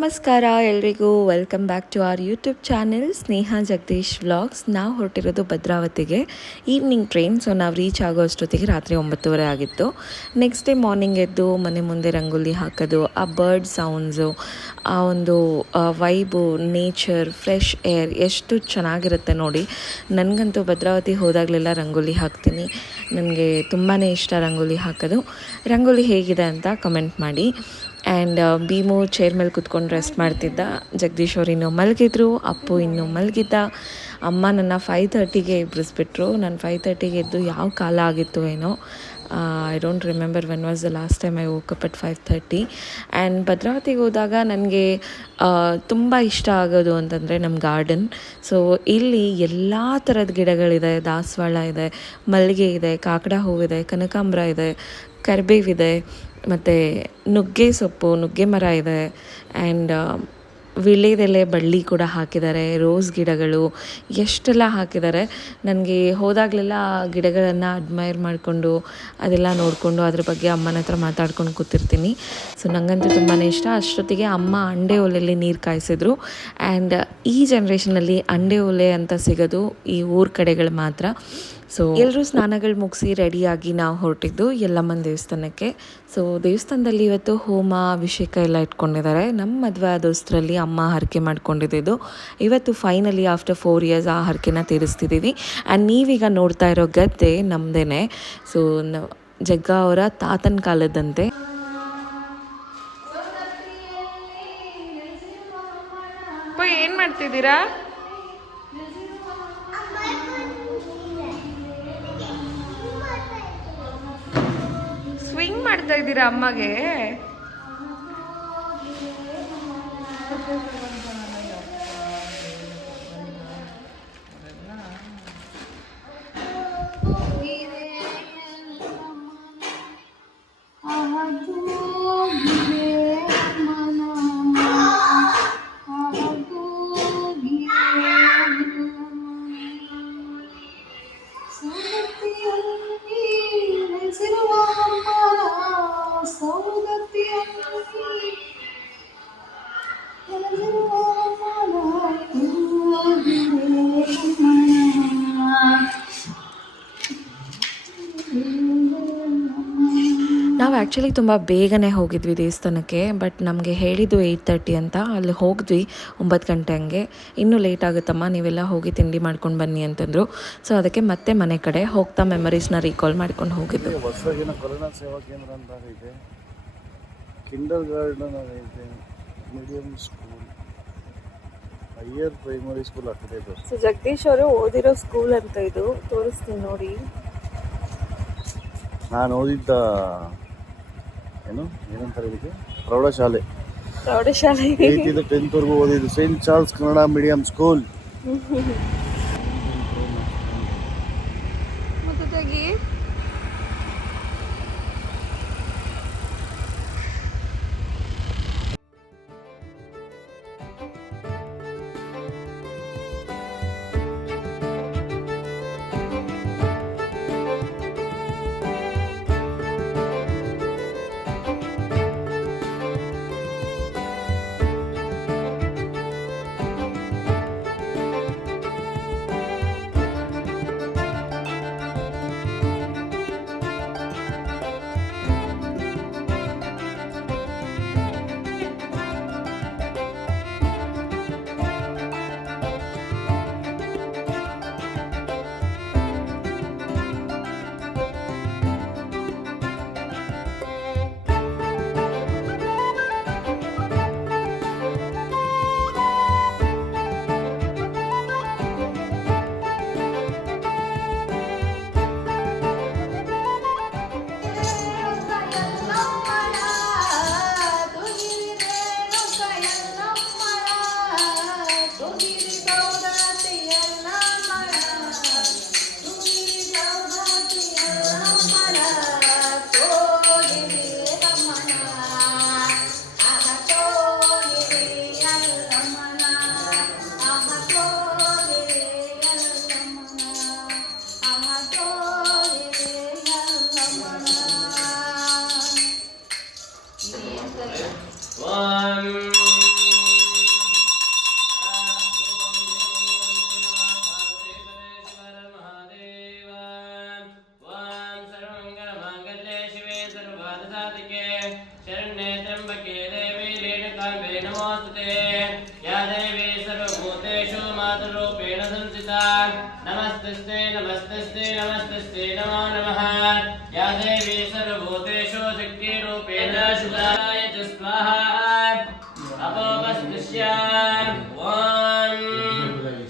ನಮಸ್ಕಾರ ಎಲ್ರಿಗೂ, welcome back to our YouTube channel Sneha Jagadish vlogs. ನಾವು ಹೊರಟಿರೋದು ಭದ್ರಾವತಿಗೆ. ಈವ್ನಿಂಗ್ ಟ್ರೈನ್, ಸೊ ನಾವು ರೀಚ್ ಆಗೋ ಅಷ್ಟೊತ್ತಿಗೆ ರಾತ್ರಿ 9:30 ಆಗಿತ್ತು. ನೆಕ್ಸ್ಟ್ ಡೇ ಮಾರ್ನಿಂಗ್ ಎದ್ದು ಮನೆ ಮುಂದೆ ರಂಗೋಲಿ ಹಾಕೋದು, ಆ ಬರ್ಡ್ ಸೌಂಡ್ಸು, ಆ ಒಂದು ವೈಬು, ನೇಚರ್, ಫ್ರೆಶ್ ಏರ್ ಎಷ್ಟು ಚೆನ್ನಾಗಿರುತ್ತೆ ನೋಡಿ. ನನಗಂತೂ ಭದ್ರಾವತಿ ಹೋದಾಗಲೆಲ್ಲ ರಂಗೋಲಿ ಹಾಕ್ತೀನಿ. ನನಗೆ ತುಂಬಾ ಇಷ್ಟ ರಂಗೋಲಿ ಹಾಕೋದು. ರಂಗೋಲಿ ಹೇಗಿದೆ ಅಂತ ಕಮೆಂಟ್ ಮಾಡಿ. ಆ್ಯಂಡ್ ಭೀಮು ಚೇರ್ ಮೇಲೆ ಕುತ್ಕೊಂಡು ರೆಸ್ಟ್ ಮಾಡ್ತಿದ್ದ. ಜಗದೀಶ್ ಅವ್ರು ಇನ್ನೂ ಮಲಗಿದ್ರು, ಅಪ್ಪು ಇನ್ನೂ ಮಲಗಿದ್ದ. ಅಮ್ಮ ನನ್ನ 5:30ಗೆ ಎಬ್ಬಿಸ್ಬಿಟ್ರು. ನಾನು 5:30ಗೆ ಎದ್ದು ಯಾವ ಕಾಲ ಆಗಿತ್ತು ಏನೋ. I don't remember when was the last time I woke up at 5:30. And ಭದ್ರಾವತಿಗೆ ಹೋದಾಗ ನನಗೆ ತುಂಬ ಇಷ್ಟ ಆಗೋದು ಅಂತಂದರೆ ನಮ್ಮ ಗಾರ್ಡನ್. ಸೊ ಇಲ್ಲಿ ಎಲ್ಲ ಥರದ ಗಿಡಗಳಿದೆ. ದಾಸವಾಳ ಇದೆ, ಮಲ್ಲಿಗೆ ಇದೆ, ಕಾಕಡ ಹೂವಿದೆ, ಕನಕಾಂಬರ ಇದೆ, ಕರಿಬೇವಿದೆ, ಮತ್ತು ನುಗ್ಗೆ ಸೊಪ್ಪು, ನುಗ್ಗೆ ಮರ ಇದೆ. ಆ್ಯಂಡ್ ವೀಳ್ಯದೆಲೆ ಬಳ್ಳಿ ಕೂಡ ಹಾಕಿದ್ದಾರೆ. ರೋಸ್ ಗಿಡಗಳು ಎಷ್ಟೆಲ್ಲ ಹಾಕಿದ್ದಾರೆ. ನನಗೆ ಹೋದಾಗಲೆಲ್ಲ ಗಿಡಗಳನ್ನು ಅಡ್ಮೈರ್ ಮಾಡಿಕೊಂಡು ಅದೆಲ್ಲ ನೋಡಿಕೊಂಡು ಅದ್ರ ಬಗ್ಗೆ ಅಮ್ಮನ ಹತ್ರ ಮಾತಾಡ್ಕೊಂಡು ಕೂತಿರ್ತೀನಿ. ಸೊ ನನಗಂತೂ ತುಂಬಾ ಇಷ್ಟ. ಅಷ್ಟೊತ್ತಿಗೆ ಅಮ್ಮ ಅಂಡೆ ಒಲೆಯಲ್ಲಿ ನೀರು ಕಾಯಿಸಿದ್ರು. ಆ್ಯಂಡ್ ಈ ಜನ್ರೇಷನಲ್ಲಿ ಅಂಡೆ ಒಲೆ ಅಂತ ಸಿಗೋದು ಈ ಊರ ಕಡೆಗಳು ಮಾತ್ರ. ಸೊ ಎಲ್ಲರೂ ಸ್ನಾನಗಳು ಮುಗಿಸಿ ರೆಡಿಯಾಗಿ ನಾವು ಹೊರಟಿದ್ದು ಯಲ್ಲಮ್ಮನ ದೇವಸ್ಥಾನಕ್ಕೆ. ಸೊ ದೇವಸ್ಥಾನದಲ್ಲಿ ಇವತ್ತು ಹೋಮ ಅಭಿಷೇಕ ಎಲ್ಲ ಇಟ್ಕೊಂಡಿದ್ದಾರೆ. ನಮ್ಮ ಮದುವೆ ಆದೋಸ್ತರಲ್ಲಿ ಅಮ್ಮ ಹರಕೆ ಮಾಡ್ಕೊಂಡಿದ್ದು ಇವತ್ತು ಫೈನಲಿ ಆಫ್ಟರ್ 4 years ಆ ಹರಕೆನ ತೀರಿಸ್ತಿದ್ದೀವಿ. ಆ್ಯಂಡ್ ನೀವೀಗ ನೋಡ್ತಾ ಇರೋ ಗದ್ದೆ ನಮ್ಮದೇ. ಸೊ ಜಗ್ಗ ಅವರ ತಾತನ ಕಾಲದಂತೆ. ಏನು ಮಾಡ್ತಿದ್ದೀರಾ? ಸ್ವಿಂಗ್ ಮಾಡ್ತಾ ಇದ್ದೀರಾ ಅಮ್ಮಗೆ? ನಾವು ಆ್ಯಕ್ಚುಲಿ ತುಂಬ ಬೇಗನೆ ಹೋಗಿದ್ವಿ ದೇವಸ್ಥಾನಕ್ಕೆ. ಬಟ್ ನಮಗೆ ಹೇಳಿದ್ದು 8:30 ಅಂತ. ಅಲ್ಲಿ ಹೋಗಿದ್ವಿ 9 ಗಂಟೆ ಹಂಗೆ. ಇನ್ನೂ ಲೇಟ್ ಆಗುತ್ತಮ್ಮ, ನೀವೆಲ್ಲ ಹೋಗಿ ತಿಂಡಿ ಮಾಡ್ಕೊಂಡು ಬನ್ನಿ ಅಂತಂದರು. ಸೊ ಅದಕ್ಕೆ ಮತ್ತೆ ಮನೆ ಕಡೆ ಹೋಗ್ತಾ ಮೆಮರೀಸ್ನ ರೀಕಾಲ್ ಮಾಡ್ಕೊಂಡು ಹೋಗಿದ್ದು. ಹೊಸದಾಗಿನ ಕೊರೋನಾ ಸೇವಾ ಕೇಂದ್ರ ಅಂತ ಇದೆ, ಕಿಂಡರ್ ಗಾರ್ಡನ್ ಇದೆ, medium school, higher primary school ಆ ಕಡೆ ಇದೆ. ಸೊ ಜಗದೀಶ್ ಅವರು ಓದಿರೋ ಸ್ಕೂಲ್ ಅಂತ ಇದು ತೋರಿಸ್ತೀನಿ ನೋಡಿ. ನಾನು ಓದಿದ್ದ ಏನಂತಾರೆ ಇದಕ್ಕೆ, ಪ್ರೌಢಶಾಲೆ 8th to 10th ವರೆಗೂ ಓದಿದ್ದು Saint Charles Kannada medium school. नमस्ते नमो नमः या देवी सर्वभूतेषु शक्तिरूपेण शुद्धाय च स्वाहा अपोपस्पृश्याम् ॐ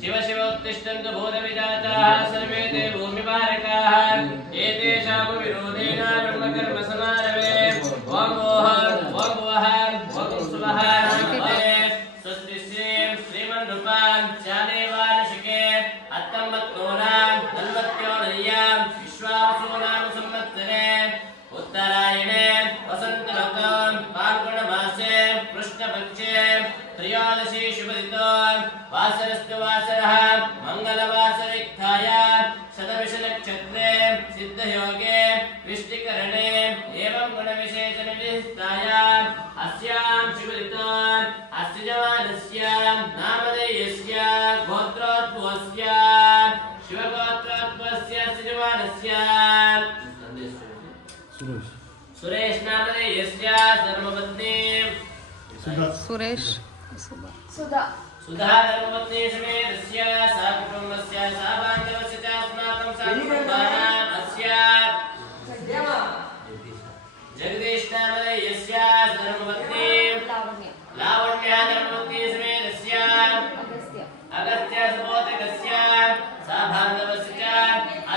शिव शिव उत्तिष्ठन्तु भूतविधाताः सर्वे ते भूमिपालकाः एतेषां विरोधेन ब्रह्मकर्म समारभे ॐ भोः ॐ भुवः ॐ सुवः स्वस्ति श्रीमन्नृपां चादेवानुषिके अत्तम्बत्तोनां तन्वत्योदर्यां विश्वावसुनाम संवत्सरे उत्तरायणे वसन्तऋतौ फाल्गुणमासे कृष्णपक्षे त्रयोदशी शुभदितो वासरस्तु वासरः मङ्गलवासरिक्थायां शतविषनक्षत्रे सिद्धयोगे विष्टिकरणे एवं गुणविशेषनिधिस्थायाम् अस्यां शुभदितो अस्य जवानस्य नामधेयस्य गोत्रोद्भवस्य शिवगोत्रोद्भवस्य अस्य जवानस्य सुरेश नामधेयस्य धर्मपत्नी सुरेश सुधा धर्मपत्नी समेतस्य सा कुटुम्बस्य सा बान्धवस्य च अस्माकं सा कुटुम्बानाम् अस्य जगदीश नामधेयस्य धर्मपत्नी लावण्या धर्मपत्नी समेतस्य अगस्त्य सुबोधकस्य सा बान्धवस्य च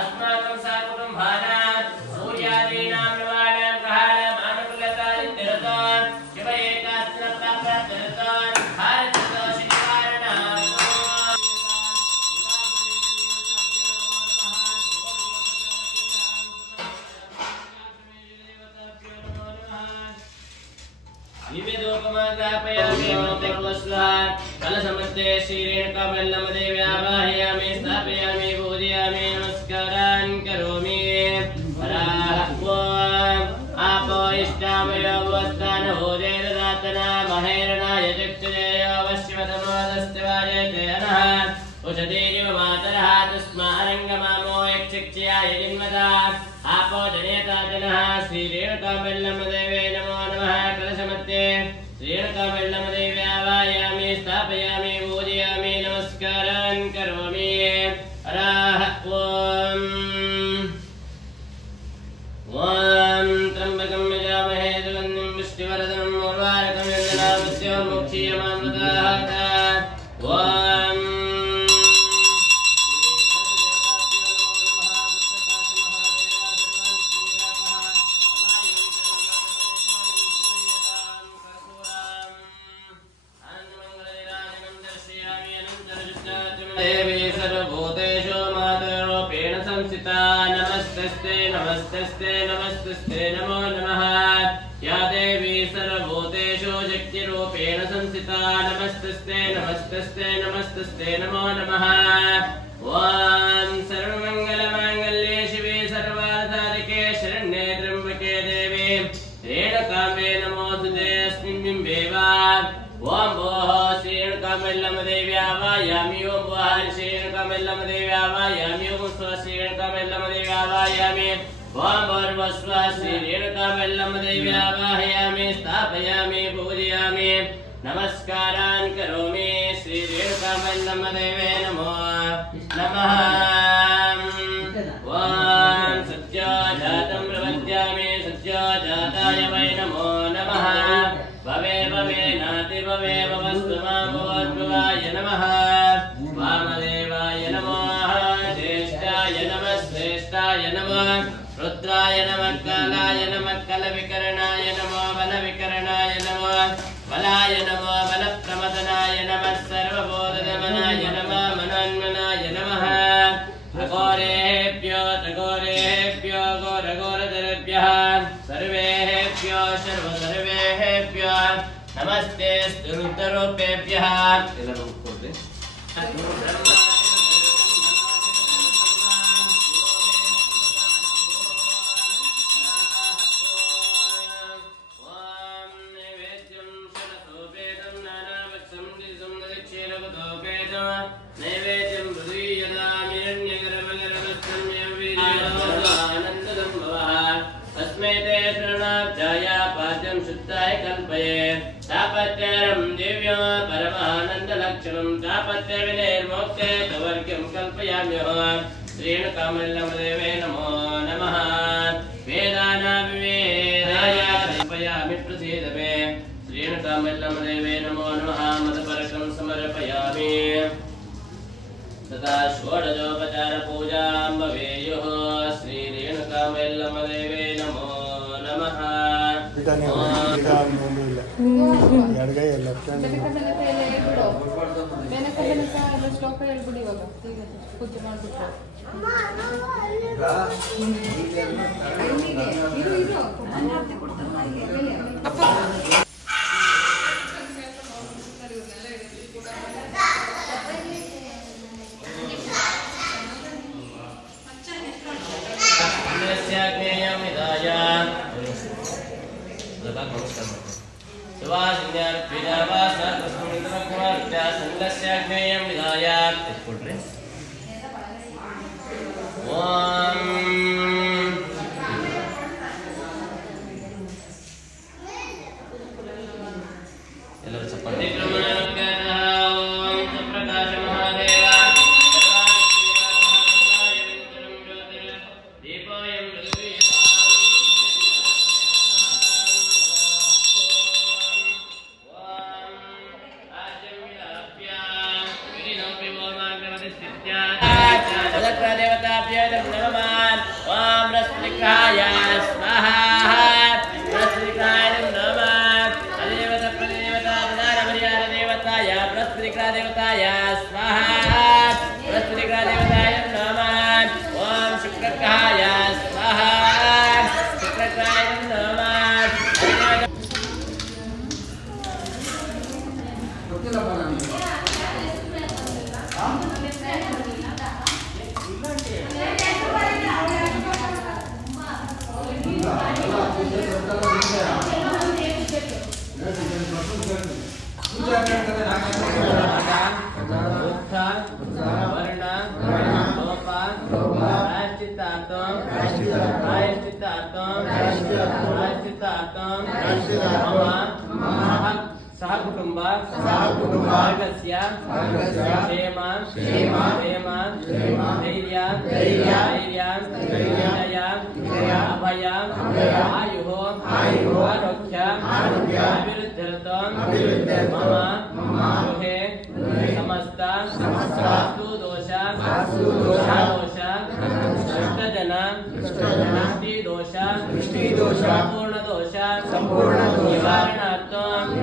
अस्माकं सा कुटुम्बानाम् सूर्यादीनां निवाणां ग्रहाणाम् अनुकूलतानित्यरतान् शिव एकास्त्रप्राप्तरतान् भारतदोषनिवारणाम् कलशमध्ये श्रीरेणुकामल्लमदेव्यावाहयामि स्थापयामि पूजयामि नमस्कारान् करोमि आपो इष्टामयोवस्थानभूते ददातना महेरणाय चक्षुजयोऽवश्यमतमोदस्तिवाजयनः उषतीरिवमातरः तस्मारङ्गमामो यक्षिक्षयाय जिन्मता आपो जनेता जनः श्रीरेणुकामल्लमदेवे नमो नमः कलशमध्ये श्रीरेणुकामल्लमदेव्यावाहयामि स्थापयामि पूजयामि नमस्कारान् करोमि ॐ त्र्यम्बकं यजामहे सुगन्धिं पुष्टिवर्धनम् उर्वारुकं यञ्जनामृत्योर्मुक्षीयमामृताः ॐ देवी सर्वभूतेषु मातृरूपेण संस्थिता नमस्तस्ते नमस्तस्ते नमस्तस्ते नमो नमः या देवी सर्वभूतेषु शक्तिरूपेण संस्थिता नमस्तस्ते नमस्तस्ते नमस्तस्ते नमो नमः ॐ सर्वमङ्गलमाङ्गल्ये शिवे सर्वार्थसाधिके शरण्ये त्र्यम्बके देवी रेणुकाम्बे नमोऽस्तुते अस्मिन् बिम्बे वा ॐ भोः श्रीरेणुकामल्लमदेव्यावाहयामि ॐ भुवः श्रीरेणुकामल्लमदेव्यावाहयामि ॐ स्वः श्रीरेणुकामल्लमदेव्यावाहयामि ॐ भूर्भुवस्वः श्रीरेणुकामल्लमदेव्यावाहयामि स्थापयामि पूजयामि नमस्कारान् करोमि श्रीरेणुकामल्लमदेवे नमो नमः ॐ सत्योजातं प्रपद्यामि सत्योजाताय वै नमो नमः भवे भवे नाति भवे भवस्तु मामोद्भवाय नमः वामदेवाय नमः ज्येष्ठाय नमः श्रेष्ठाय नमः रुद्राय नमः कालाय नमः कलविकरणाय नमो बलविकरणाय नमः बलाय नमो बलप्रमदनाय नमः सर्वबोधगमनाय नमः मनोन्मनाय नमः अघोरेभ्यो तघोरेभ्यो घोरघोरधरेभ्यः सर्वेभ्यो सर्वसर्वेभ्यो नमस्ते स्तुरुद्ररूपेभ्यः नैवेद्यं तस्मै ते शरणाब्जाय पाद्यं शुद्धाय कल्पये तापत्यरं दिव्यं परमानन्दलक्षणं तापत्यविनिर्मोक्ते तवर्ग्यं कल्पयाम्यहम् श्रीणुकामल्लमदेवे नमो नमः वेदानाविवेदाय समर्पयामि प्रसीदमे श्रीणुकामल्लमदेवे नमो नमः मदपरकं समर्पयामि तथा षोडशोपचारपूजां भवेयुः श्रीरेणुकामल्लमदेवे नमो नमः ಎಡಗೈ ಲೆಫ್ಟ್ ಹ್ಯಾಂಡ್ ಶ್ಲೋಕ ಹೇಳ್ಬಿಡಿ ಇವಾಗ ಪೂಜೆ ಮಾಡ್ಬಿಟ್ಟು संगस्याग्नेयं विधाय इत्कोड्रे ओम ಎಲ್ಲರೂ ಚಪ್ಪಲಿ ಬ್ರಹ್ಮಣೋದ್ಗಾತಃ ಓಂ ಪ್ರಕಾಶ ಮಹಾದೇವ ದೀಪಾಯಂ सह कुटुंब मार्गस्य क्षेम धैर्य अभय आयुः आरोग्य अभिवृद्ध्यर्थं मम गृहे समस्त दोष दृष्टिदोष संपूर्ण निवारणार्थं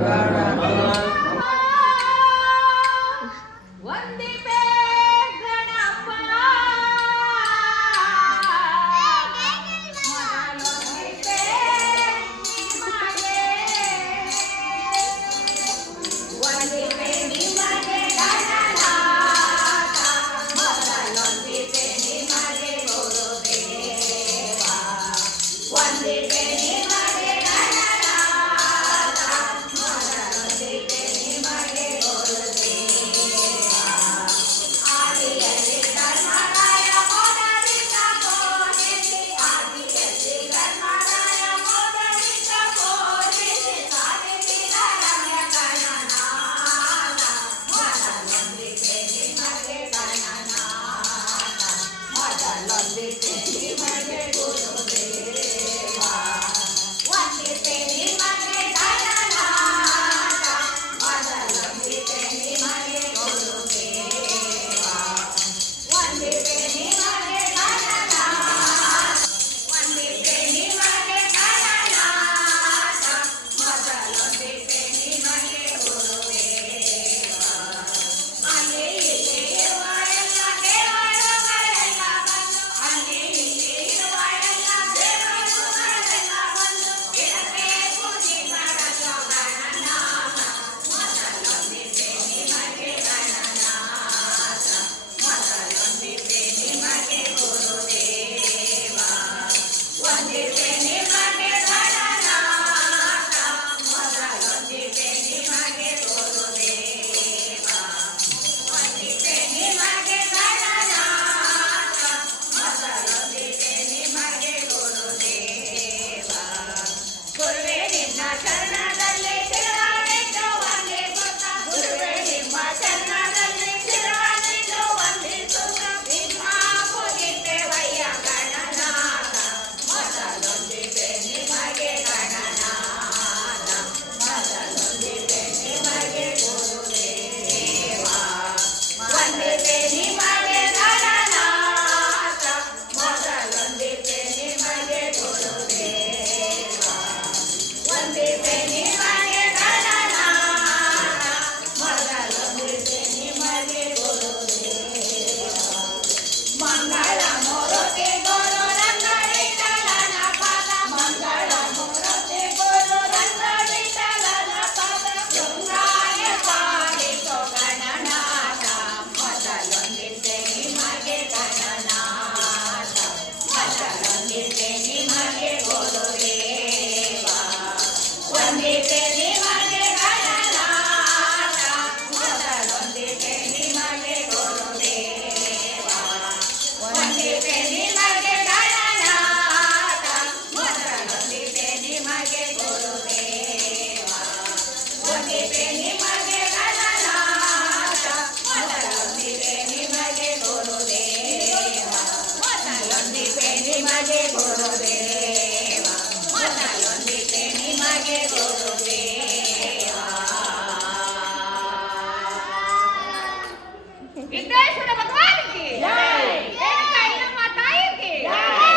विघ्नेश्वर भगवान की जय, रेणुका यल्लम्मा ताई की जय,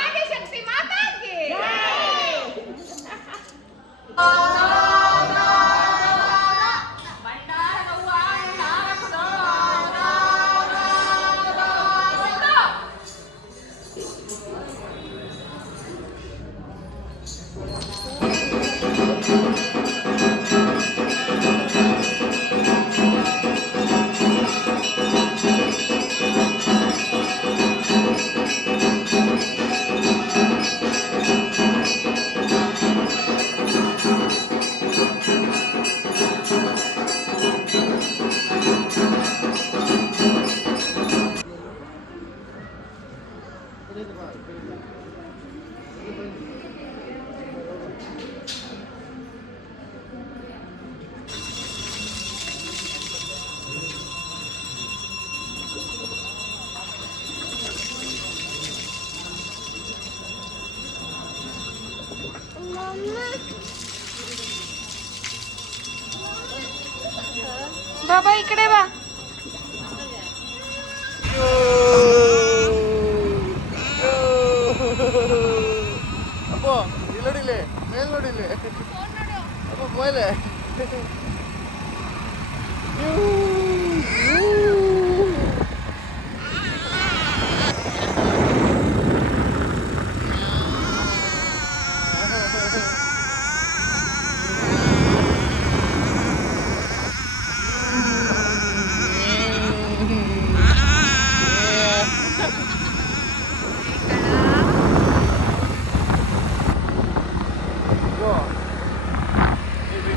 आदिशक्ति माता की जय। बाबा इकडे वा. ಅಪ್ಪೋ ಇಲ್ಲಿ ನೋಡಿಲೆ ಮೇಲ್ ನೋಡಿಲೆ ಅಪ್ಪ ಮೊಯ್ಲೆ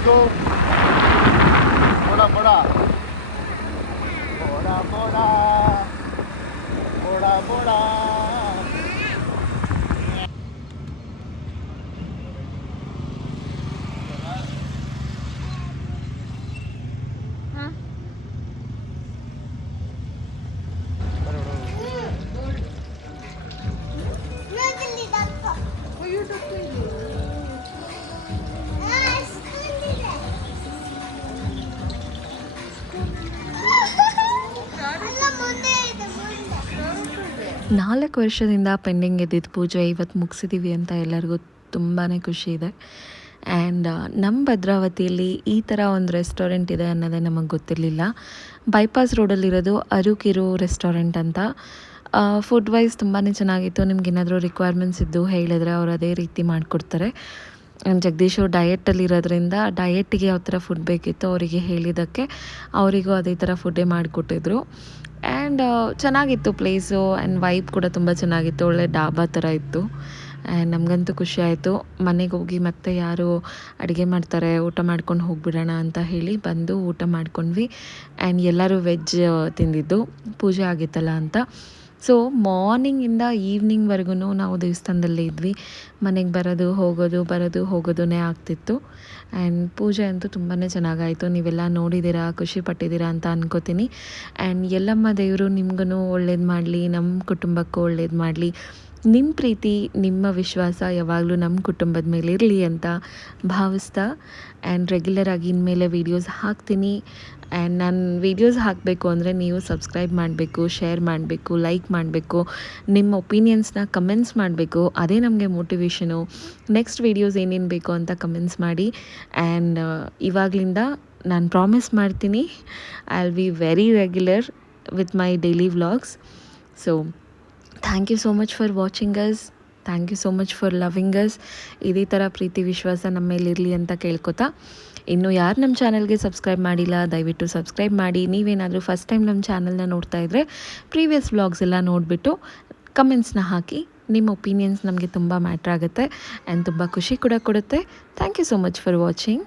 Go. Boda, boda. Boda, boda. Boda, boda. ನಾಲ್ಕು ವರ್ಷದಿಂದ ಪೆಂಡಿಂಗ್ ಇದ್ದಿದ್ದು ಪೂಜೆ ಇವತ್ತು ಮುಗಿಸಿದ್ದೀವಿ ಅಂತ ಎಲ್ಲರಿಗೂ ತುಂಬಾ ಖುಷಿ ಇದೆ. ಆ್ಯಂಡ್ ನಮ್ಮ ಭದ್ರಾವತಿಯಲ್ಲಿ ಈ ಥರ ಒಂದು ರೆಸ್ಟೋರೆಂಟ್ ಇದೆ ಅನ್ನೋದೇ ನಮಗೆ ಗೊತ್ತಿರಲಿಲ್ಲ. ಬೈಪಾಸ್ ರೋಡಲ್ಲಿರೋದು ಅರುಕಿರು ರೆಸ್ಟೋರೆಂಟ್ ಅಂತ. ಫುಡ್ ವೈಸ್ ತುಂಬಾ ಚೆನ್ನಾಗಿತ್ತು. ನಿಮ್ಗೇನಾದರೂ ರಿಕ್ವೈರ್ಮೆಂಟ್ಸ್ ಇದ್ದು ಹೇಳಿದ್ರೆ ಅವ್ರು ಅದೇ ರೀತಿ ಮಾಡಿಕೊಡ್ತಾರೆ. ಜಗದೀಶ್ ಅವರು ಡಯೆಟಲ್ಲಿರೋದ್ರಿಂದ ಡಯೆಟ್ಟಿಗೆ ಯಾವ ಥರ ಫುಡ್ ಬೇಕಿತ್ತು ಅವರಿಗೆ ಹೇಳಿದ್ದಕ್ಕೆ ಅವರಿಗೂ ಅದೇ ಥರ ಫುಡ್ಡೇ ಮಾಡಿಕೊಟ್ಟಿದ್ರು. ಆ್ಯಂಡ್ ಚೆನ್ನಾಗಿತ್ತು ಪ್ಲೇಸು. ಆ್ಯಂಡ್ ವೈಬ್ ಕೂಡ ತುಂಬ ಚೆನ್ನಾಗಿತ್ತು. ಒಳ್ಳೆ ಡಾಬಾ ಥರ ಇತ್ತು. ಆ್ಯಂಡ್ ನಮಗಂತೂ ಖುಷಿ ಆಯಿತು. ಮನೆಗೆ ಹೋಗಿ ಮತ್ತೆ ಯಾರು ಅಡುಗೆ ಮಾಡ್ತಾರೆ ಊಟ ಮಾಡ್ಕೊಂಡು ಹೋಗಿಬಿಡೋಣ ಅಂತ ಹೇಳಿ ಬಂದು ಊಟ ಮಾಡ್ಕೊಂಡ್ವಿ. ಆ್ಯಂಡ್ ಎಲ್ಲರೂ ವೆಜ್ ತಿಂದಿದ್ದು ಪೂಜೆ ಆಗಿತ್ತಲ್ಲ ಅಂತ. ಸೊ ಮಾರ್ನಿಂಗಿಂದ ಈವ್ನಿಂಗ್ವರೆಗೂ ನಾವು ದೇವಸ್ಥಾನದಲ್ಲೇ ಇದ್ವಿ. ಮನೆಗೆ ಬರೋದು ಹೋಗೋದೇ ಆಗ್ತಿತ್ತು. ಆ್ಯಂಡ್ ಪೂಜೆ ಅಂತೂ ತುಂಬಾ ಚೆನ್ನಾಗಾಯಿತು. ನೀವೆಲ್ಲ ನೋಡಿದ್ದೀರಾ, ಖುಷಿ ಪಟ್ಟಿದ್ದೀರಾ ಅಂತ ಅನ್ಕೋತೀನಿ. ಆ್ಯಂಡ್ ಯಲ್ಲಮ್ಮ ದೇವರು ನಿಮ್ಗೂ ಒಳ್ಳೇದು ಮಾಡಲಿ, ನಮ್ಮ ಕುಟುಂಬಕ್ಕೂ ಒಳ್ಳೇದು ಮಾಡಲಿ. ನಿಮ್ಮ ಪ್ರೀತಿ, ನಿಮ್ಮ ವಿಶ್ವಾಸ ಯಾವಾಗಲೂ ನಮ್ಮ ಕುಟುಂಬದ ಮೇಲೆ ಇರಲಿ ಅಂತ ಭಾವಿಸ್ತಾ, ಆ್ಯಂಡ್ ರೆಗ್ಯುಲರಾಗಿ ಇನ್ಮೇಲೆ ವೀಡಿಯೋಸ್ ಹಾಕ್ತೀನಿ. ಆ್ಯಂಡ್ ನಾನು ವೀಡಿಯೋಸ್ ಹಾಕಬೇಕು ಅಂದರೆ ನೀವು ಸಬ್ಸ್ಕ್ರೈಬ್ ಮಾಡಬೇಕು, ಶೇರ್ ಮಾಡಬೇಕು, ಲೈಕ್ ಮಾಡಬೇಕು, ನಿಮ್ಮ ಒಪಿನಿಯನ್ಸ್ನ ಕಮೆಂಟ್ಸ್ ಮಾಡಬೇಕು. ಅದೇ ನಮಗೆ ಮೋಟಿವೇಶನು. ನೆಕ್ಸ್ಟ್ ವೀಡಿಯೋಸ್ ಏನೇನು ಬೇಕು ಅಂತ ಕಮೆಂಟ್ಸ್ ಮಾಡಿ. ಆ್ಯಂಡ್ ಇವಾಗಲಿಂದ ನಾನು ಪ್ರಾಮಿಸ್ ಮಾಡ್ತೀನಿ, I will be very regular with my daily vlogs. So thank you so much for watching us. Thank you so much for loving us. ಇದೇ ಥರ ಪ್ರೀತಿ ವಿಶ್ವಾಸ ನಮ್ಮ ಮೇಲಿರಲಿ ಅಂತ ಕೇಳ್ಕೊತಾ, ಇನ್ನು ಯಾರು ನಮ್ಮ ಚಾನಲ್ಗೆ ಸಬ್ಸ್ಕ್ರೈಬ್ ಮಾಡಿಲ್ಲ ದಯವಿಟ್ಟು ಸಬ್ಸ್ಕ್ರೈಬ್ ಮಾಡಿ. ನೀವೇನಾದರೂ ಫಸ್ಟ್ ಟೈಮ್ ನಮ್ಮ ಚಾನಲ್ನ ನೋಡ್ತಾ ಇದ್ದರೆ ಪ್ರೀವಿಯಸ್ ವ್ಲಾಗ್ಸ್ ಎಲ್ಲ ನೋಡಿಬಿಟ್ಟು ಕಮೆಂಟ್ಸ್ನ ಹಾಕಿ. ನಿಮ್ಮ ಒಪಿನಿಯನ್ಸ್ ನಮಗೆ ತುಂಬ ಮ್ಯಾಟ್ರ್ ಆಗುತ್ತೆ ಆ್ಯಂಡ್ ತುಂಬ ಖುಷಿ ಕೂಡ ಕೊಡುತ್ತೆ. Thank you so much for watching.